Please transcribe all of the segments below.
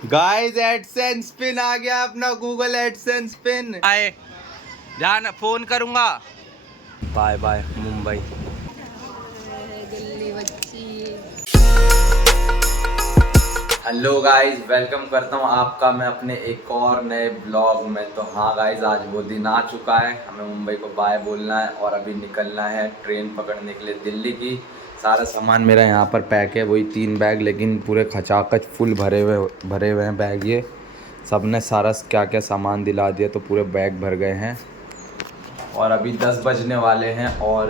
Guys AdSense pin आ गया अपना Google AdSense pin. आए ध्यान फोन करूंगा। Bye bye Mumbai. दिल्ली बच्ची। हेलो गाइस, वेलकम करता हूँ आपका मैं अपने एक और नए ब्लॉग में। तो हाँ गाइस, आज वो दिन आ चुका है, हमें मुंबई को बाय बोलना है और अभी निकलना है ट्रेन पकड़ने के लिए दिल्ली की। सारा सामान मेरा यहाँ पर पैक है, वही 3 बैग, लेकिन पूरे खचाखच फुल भरे हुए हैं बैग। ये सब ने सारा क्या क्या सामान दिला दिया तो पूरे बैग भर गए हैं। और अभी 10 बजने वाले हैं और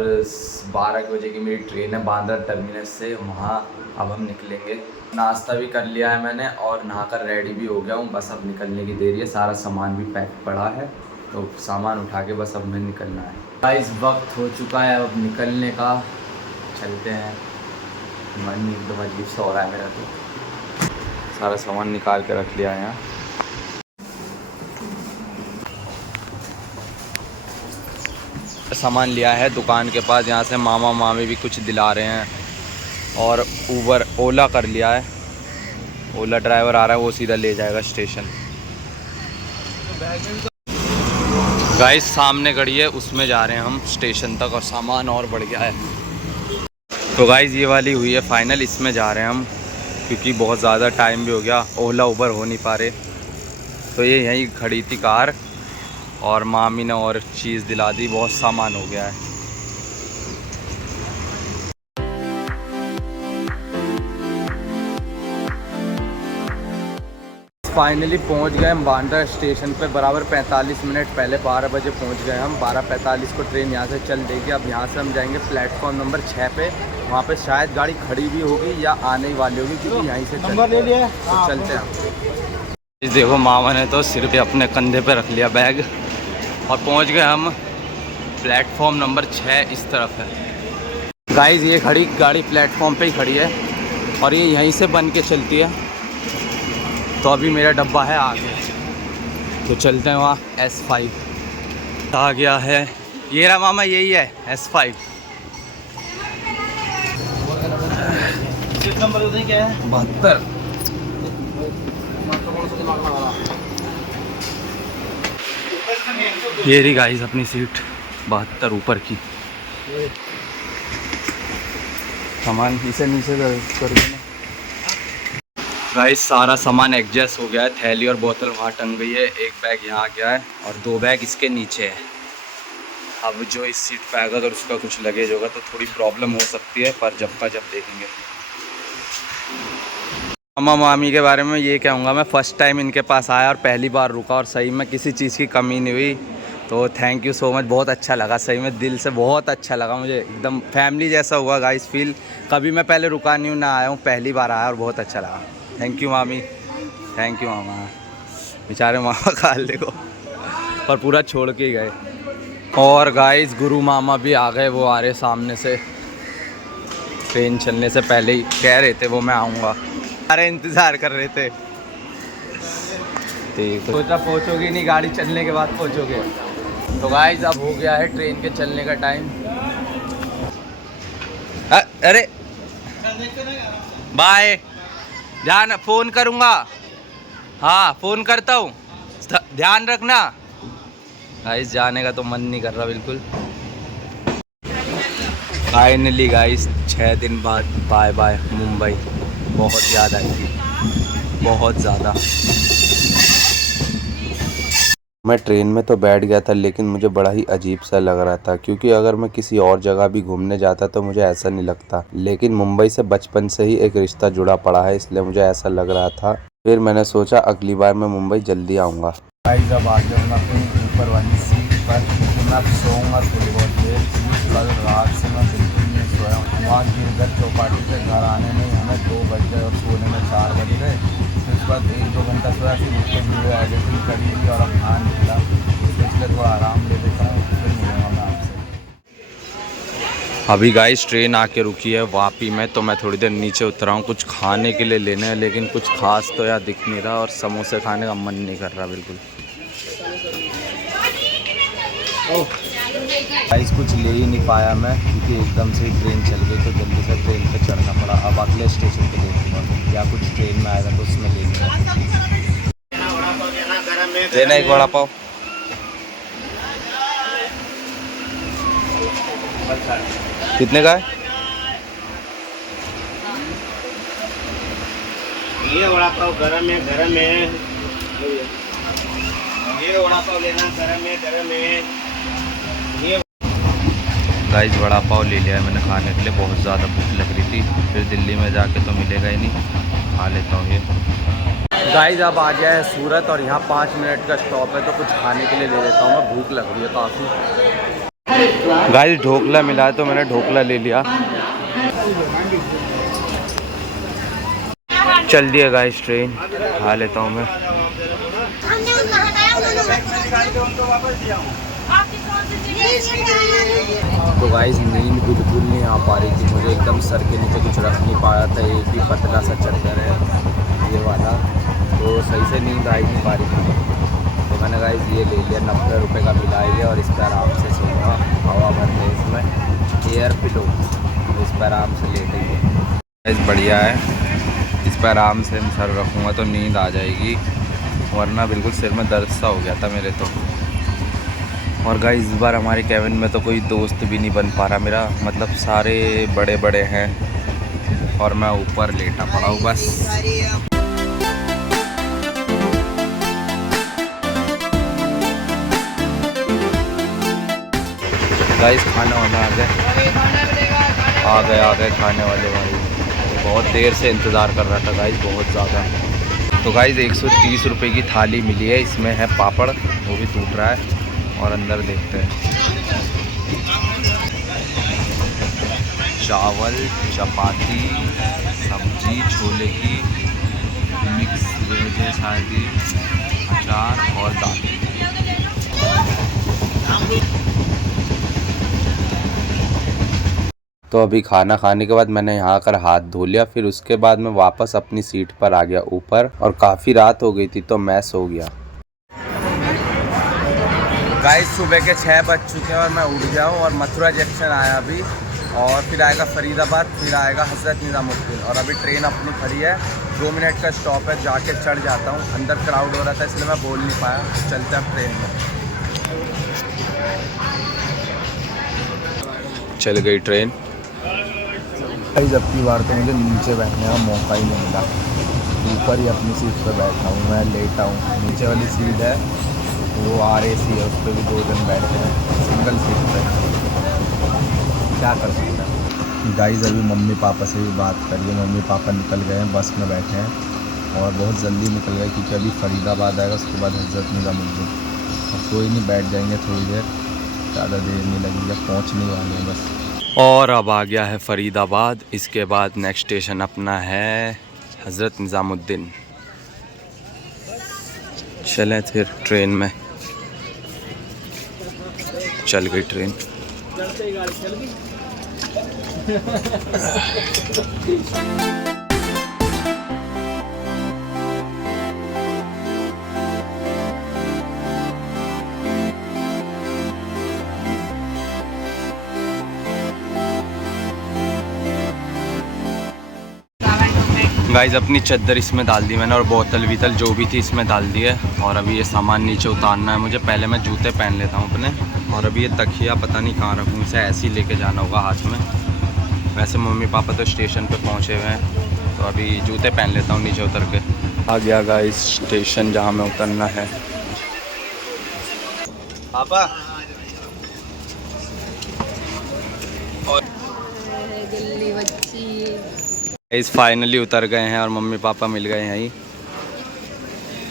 12 बजे की मेरी ट्रेन है बांद्रा टर्मिनस से। वहाँ अब हम निकलेंगे। नाश्ता भी कर लिया है मैंने और नहाकर रेडी भी हो गया हूँ, बस अब निकलने की देरी है। सारा सामान भी पैक पड़ा है तो सामान उठा के बस अब हमें निकलना है। गाइस वक्त हो चुका है अब निकलने का, चलते हैं। मन एकदम अजीब सा हो रहा है मेरा, तो सारा सामान निकाल के रख लिया है यहाँ। सामान लिया है दुकान के पास, यहाँ से मामा मामी भी कुछ दिला रहे हैं और ऊबर ओला कर लिया है। ओला ड्राइवर आ रहा है, वो सीधा ले जाएगा स्टेशन। गाइस सामने गाड़ी है, उसमें जा रहे हैं हम स्टेशन तक और सामान और बढ़ गया है। तो गाइस ये वाली हुई है फाइनल, इसमें जा रहे हैं हम क्योंकि बहुत ज़्यादा टाइम भी हो गया, ओला उबर हो नहीं पा रहे। तो ये यहीं खड़ी थी कार और मामी ने और चीज़ दिला दी, बहुत सामान हो गया है। फाइनली पहुंच गए हम बांद्रा स्टेशन पे, बराबर 45 मिनट पहले 12 बजे पहुंच गए हम। 12:45 को ट्रेन यहाँ से चल देगी। अब यहाँ से हम जाएंगे प्लेटफॉर्म नंबर 6 पे। वहाँ पे शायद गाड़ी खड़ी भी होगी या आने ही वाली होगी क्योंकि यहीं से तो चलते हैं। इस देखो मामा ने तो सिर पे अपने कंधे पे रख लिया बैग और पहुँच गए हम। प्लेटफॉर्म नंबर 6 इस तरफ है। गाइस ये खड़ी गाड़ी प्लेटफॉर्म पे ही खड़ी है और ये यहीं से बन के चलती है। तो अभी मेरा डब्बा है आगे, तो चलते हैं वहाँ। S5 आ गया है, ये रहा मामा, यही है S5। नंबर क्या है? 72। ये रही गाइस अपनी सीट 72 ऊपर की। सामान इसे नीचे कर देना। गाइस सारा सामान एडजस्ट हो गया है, थैली और बोतल वहाँ टंग गई है, एक बैग यहाँ आ गया है और 2 बैग इसके नीचे है। अब जो इस सीट पे आएगा अगर उसका कुछ लगेज होगा तो थोड़ी प्रॉब्लम हो सकती है, पर जब का जब देखेंगे। मामा मामी के बारे में ये कहूँगा, मैं फ़र्स्ट टाइम इनके पास आया और पहली बार रुका और सही में किसी चीज़ की कमी नहीं हुई। तो थैंक यू सो मच, बहुत अच्छा लगा, सही में दिल से बहुत अच्छा लगा मुझे। एकदम फैमिली जैसा हुआ गाइस फील। कभी मैं पहले रुका नहीं हूँ, ना आया हूँ, पहली बार आया और बहुत अच्छा लगा। थैंक यू मामी, थैंक यू मामा। बेचारे मामा खाल देखो पर पूरा छोड़ के ही गए। और गाइस गुरु मामा भी आ गए, वो आ रहे सामने से। ट्रेन चलने से पहले ही कह रहे थे वो मैं आऊँगा, अरे इंतज़ार कर रहे थे। ठीक, सोचा पहुँचोगे नहीं, गाड़ी चलने के बाद पहुँचोगे। तो गाइस अब हो गया है ट्रेन के चलने का टाइम। अरे बाय, ध्यान फ़ोन करूँगा। हाँ फ़ोन करता हूँ, ध्यान रखना। गाइस जाने का तो मन नहीं कर रहा बिल्कुल। फाइनली गाइस 6 दिन बाद बाय बाय मुंबई। बहुत याद आई थी, बहुत ज़्यादा। मैं ट्रेन में तो बैठ गया था लेकिन मुझे बड़ा ही अजीब सा लग रहा था क्योंकि अगर मैं किसी और जगह भी घूमने जाता तो मुझे ऐसा नहीं लगता, लेकिन मुंबई से बचपन से ही एक रिश्ता जुड़ा पड़ा है, इसलिए मुझे ऐसा लग रहा था। फिर मैंने सोचा अगली बार मैं मुंबई जल्दी आऊँगा। जब आ गया मैं अपनी ऊपर वाली सीट पर, मैं अब सोऊंगा थोड़ी बहुत देर। कल रात से मैं बिल्कुल नहीं सोया हूँ। वहाँ गिरधर चौपाटी से घर आने में हमें 2 बज गए और सोने में 4 बज गए। फिर उसके बाद 1-2 घंटा सोया, फिर उठ के वीडियो एडिटिंग करी थी और अब ध्यान निकला, इसलिए थोड़ा आराम ले लेता हूँ, फिर मिलूँगा मैं आपसे। अभी गाइस ट्रेन आके रुकी है वापी में, तो मैं थोड़ी देर नीचे उतरा हूँ कुछ खाने के लिए लेने, लेकिन कुछ खास तो यार दिख नहीं रहा और समोसे खाने का मन नहीं कर रहा बिल्कुल। गाइस कुछ ले ही नहीं पाया मैं क्योंकि एकदम से ट्रेन चल गई, तो जल्दी से ट्रेन पे चढ़ना पड़ा। अब अगले स्टेशन पे देखूँगा या कुछ ट्रेन में आएगा तो उसमें ले लूँगा। देना एक वड़ा पाव। कितने का है? ये वड़ा पाव गरम है, गरम है। ये वड़ा पाव लेना, गरम है, गरम है। ये गाइस वड़ा पाव ले लिया है मैंने खाने के लिए, बहुत ज़्यादा भूख लग रही थी, फिर दिल्ली में जाके तो मिलेगा ही नहीं, खा लेता हूँ ये। गाइस अब आ गया है सूरत और यहाँ 5 मिनट का स्टॉप है, तो कुछ खाने के लिए ले लेता हूँ, भूख लग रही है काफ़ी। गाइस ढोकला मिला है तो मैंने ढोकला ले लिया। चल दिया गाइस ट्रेन, खा लेता हूँ मैं। तो गाइस नींद बिल्कुल नहीं आ पा रही थी मुझे, एकदम सर के नीचे कुछ रख नहीं पाया था, एक ही पतला सा चद्दर है ये वाला, तो सही से नींद आ ही नहीं पा रही थी। तो मैंने गाइस ये ले लिया, 90 रुपये का मिला है और इस पर आराम से सोऊंगा, हवा भर के इसमें एयर पिलो, तो इस पर आराम से लेटेंगे। गाइस बढ़िया है, इस पर आराम से सर रखूँगा तो नींद आ जाएगी, वरना बिल्कुल सिर में दर्द सा हो गया था मेरे तो। और गाइस इस बार हमारे केबिन में तो कोई दोस्त भी नहीं बन पा रहा मेरा, मतलब सारे बड़े बड़े हैं और मैं ऊपर लेटा पड़ा हूँ बस। गाइस खाना वाना आ गए खाने वाले भाई, बहुत देर से इंतज़ार कर रहा था गाइस, बहुत ज़्यादा। तो गाइस 130 रुपये की थाली मिली है, इसमें है पापड़, वो भी टूट रहा है, और अंदर देखते हैं। चावल, चपाती, सब्जी छोले की, मिक्स वेज है शायद, अचार और दाल। तो अभी खाना खाने के बाद मैंने यहाँ आकर हाथ धो लिया, फिर उसके बाद मैं वापस अपनी सीट पर आ गया ऊपर, और काफ़ी रात हो गई थी तो मैं सो गया। गाइस सुबह के 6 बज चुके हैं और मैं उठ गया हूँ, और मथुरा जंक्शन आया अभी, और फिर आएगा फरीदाबाद, फिर आएगा हज़रत निज़ामुद्दीन, और अभी ट्रेन अपनी खड़ी है, 2 मिनट का स्टॉप है, जाके चढ़ जाता हूँ। अंदर क्राउड हो रहा था इसलिए मैं बोल नहीं पाया, चलते हैं ट्रेन में। चल गई ट्रेन। अब की बार तो मुझे नीचे बैठने का मौका ही नहीं मिला, ऊपर ही अपनी सीट पर बैठा हूँ, मैं लेटा हूँ। नीचे वाली सीट है वो RAC है, उस पर भी 2 जन बैठे हैं, सिंगल सीट पर, क्या कर सकते हैं। गाइस अभी मम्मी पापा से भी बात करिए, मम्मी पापा निकल गए हैं, बस में बैठे हैं, और बहुत जल्दी निकल गए क्योंकि अभी फरीदाबाद आएगा, उसके बाद हज़रत निज़ामुद्दीन। अब कोई नहीं, बैठ जाएंगे थोड़ी देर, ज़्यादा देर नहीं लगेगी, पहुँचने वाले हैं बस। और अब आ गया है फरीदाबाद, इसके बाद नेक्स्ट स्टेशन अपना है हज़रत निज़ामुद्दीन। चलें फिर ट्रेन में, चल गई ट्रेन। गाइस अपनी चद्दर इसमें डाल दी मैंने, और बोतल वीतल जो भी थी इसमें डाल दी है, और अभी ये सामान नीचे उतारना है मुझे। पहले मैं जूते पहन लेता हूँ अपने, और अभी ये तकिया पता नहीं कहाँ रखूँ, इसे ऐसे ही लेके जाना होगा हाथ में। वैसे मम्मी पापा तो स्टेशन पे पहुँचे हुए हैं, तो अभी जूते पहन लेता हूँ नीचे उतर के। आ गया गाइस स्टेशन जहाँ में उतरना है। पापा दिल्ली बच्ची इस फाइनली उतर गए हैं और मम्मी पापा मिल गए हैं यहीं,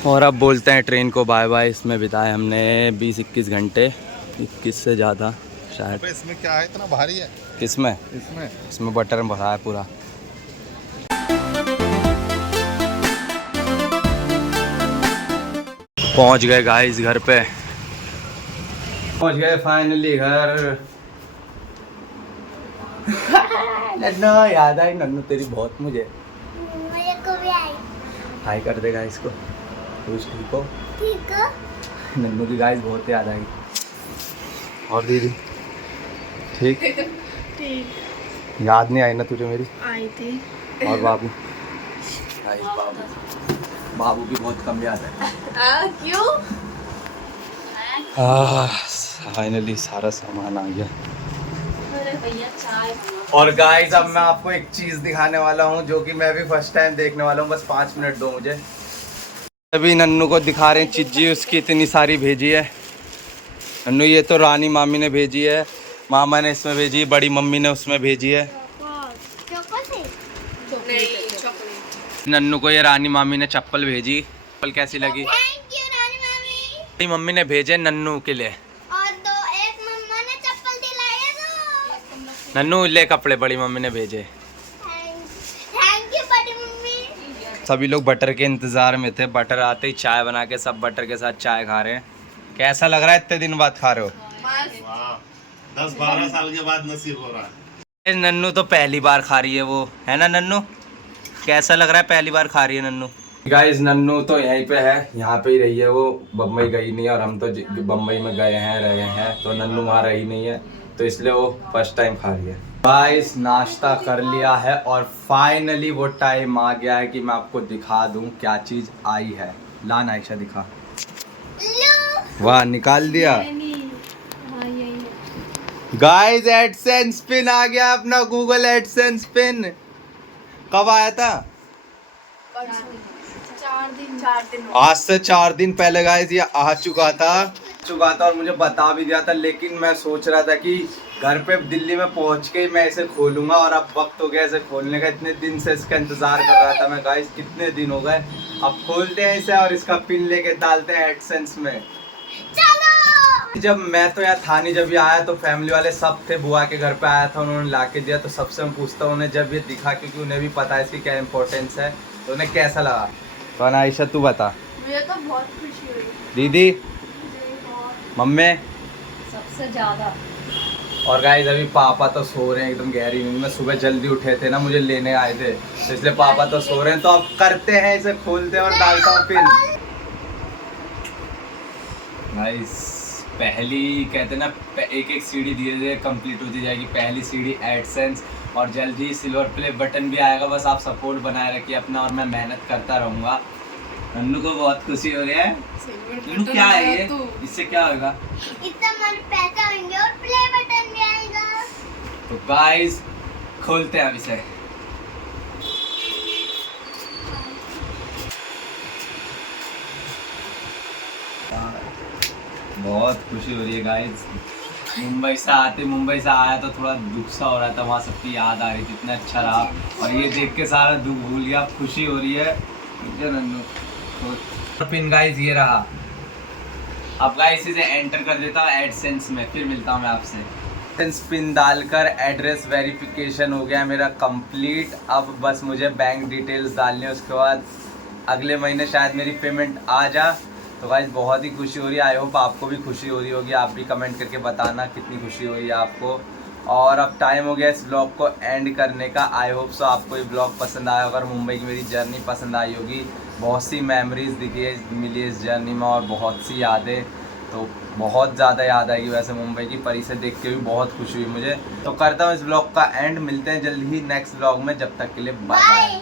और अब बोलते हैं ट्रेन को बाय बाय। इसमें बिताए हमने 20-21 घंटे, 21 से ज़्यादा शायद। इसमें क्या है इतना भारी है? किसमें? इसमें बटर भरा है पूरा। पहुंच गए गाइस घर पे, पहुंच गए फाइनली घर। नन्नू याद आई, नन्नू तेरी बहुत मुझे को भी आई। हाय कर देगा इसको। खुश ठीक हो? ठीक हो? नन्नू की गाइस बहुत याद आई। और दीदी ठीक? ठीक। याद नहीं आई ना तुझे मेरी? आई थी। और बाबू? बाबू की बहुत कम याद है। क्यों? फाइनली सारा सामान आ गया। अरे भैया चाय और गाइस अब मैं आपको एक चीज दिखाने वाला हूँ जो कि मैं भी फर्स्ट टाइम देखने वाला हूँ। बस 5 मिनट दो मुझे। अभी नन्नू को दिखा रहे हैं चीज़ी उसकी इतनी सारी भेजी है। नन्नू ये तो रानी मामी ने भेजी है, मामा ने इसमें भेजी है, बड़ी मम्मी ने उसमें भेजी है। नन्नू को ये रानी मामी ने चप्पल भेजी। चप्पल कैसी लगी? थैंक यू रानी मामी। बड़ी मम्मी ने भेजे नन्नू के लिए। और दो एक मम्मा ने चप्पल दिलाई है तो नन्नू ले कपड़े बड़ी मम्मी ने भेजे। थैंक यू बड़ी मम्मी। सभी लोग बटर के इंतजार में थे। बटर आते ही चाय बना के सब बटर के साथ चाय खा रहे हैं। कैसा लग रहा है इतने दिन बाद खा रहे हो? 10-12 साल के बाद नसीब हो रहा है। नन्नू तो पहली बार खा रही है वो, है ना नन्नू? कैसा लग रहा है पहली बार खा रही है नन्नू? गाइस नन्नू तो यहीं पे है, यहाँ पे ही रही है वो। बम्बई गई नहीं है और हम तो बम्बई में गए हैं रहे हैं, तो नन्नू वहाँ रही नहीं है, तो इसलिए वो फर्स्ट टाइम खा रही है। गाइस नाश्ता कर लिया है और फाइनली वो टाइम आ गया है कि मैं आपको दिखा दूं क्या चीज़ आई है। ला नाइशा दिखा। वाह निकाल दिया। गाइस एडसेंस पिन आ गया अपना, गूगल एडसेंस पिन। कब आया था? 4 दिन आज से 4 दिन पहले गाइस ये आ चुका था और मुझे बता भी दिया था, लेकिन मैं सोच रहा था कि घर पे दिल्ली में पहुंच के मैं इसे खोलूंगा और अब वक्त हो गया इसे खोलने का। इतने दिन से इसका इंतजार कर रहा था मैं गाइस, कितने दिन हो गए। अब खोलते हैं इसे और इसका पिन लेके डालते हैं एडसेंस में। जब मैं तो यहाँ था नहीं, जब ये आया तो फैमिली वाले सब थे, बुआ के घर पे आया था, उन्होंने ला के दिया, तो सबसे मैं पूछता हूँ उन्हें जब ये दिखा, क्योंकि उन्हें भी पता है इसकी क्या इम्पोर्टेंस है, तो उन्हें कैसा लगा? तो आयशा तू बता। मुझे तो बहुत खुशी हुई। दीदी मम्मी सबसे ज्यादा। और गाइस अभी पापा तो सो रहे हैं एकदम गहरी नींद में। सुबह जल्दी उठे थे ना, मुझे लेने आए थे, तो इसलिए पापा तो सो रहे हैं। तो अब करते हैं इसे, खोलते हैं और डालता हूँ पिन। गाइस पहली कहते ना एक एक सीढ़ी धीरे धीरे कंप्लीट होती जाएगी। पहली सीढ़ी एडसेंस और जल्दी ही सिल्वर प्ले बटन भी आएगा। बस आप सपोर्ट बनाए रखिए अपना और मैं मेहनत करता रहूँगा। नन्नू को बहुत खुशी हो रही है। नन्नू क्या है ये? इससे क्या होगा? इतना हमारे पैसा होंगे और प्ले बटन भी आएगा। तो गाइस खोलते हैं अब इसे। बहुत खुशी हो रही है गाइस। मुंबई से आया तो थोड़ा दुख सा हो रहा था, वहाँ सबकी याद आ रही थी, इतना अच्छा रहा। और ये देख के सारा दुख भूल गया, खुशी हो रही है। तो पिन गाइस ये रहा। अब गाइस इसे एंटर कर देता हूँ एडसेंस में, फिर मिलता हूँ मैं आपसे। एडसेंस पिन डालकर एड्रेस वेरिफिकेशन हो गया मेरा कंप्लीट। अब बस मुझे बैंक डिटेल्स डालनी है, उसके बाद अगले महीने शायद मेरी पेमेंट आ जा। तो गाइस बहुत ही खुशी हो रही है। आई होप आपको भी खुशी हो रही होगी। आप भी कमेंट करके बताना कितनी खुशी हो रही है आपको। और अब टाइम हो गया इस ब्लॉग को एंड करने का। आई होप सो आपको ये ब्लॉग पसंद आया होगा, मुंबई की मेरी जर्नी पसंद आई होगी। बहुत सी मेमोरीज मिली इस जर्नी में और बहुत सी यादें, तो बहुत ज़्यादा याद आएगी वैसे मुंबई की, पर इसे देख के भी बहुत खुशी हुई मुझे। तो करता हूँ इस ब्लॉग का एंड। मिलते हैं जल्द ही नेक्स्ट ब्लॉग में, जब तक के लिए बाय बाय।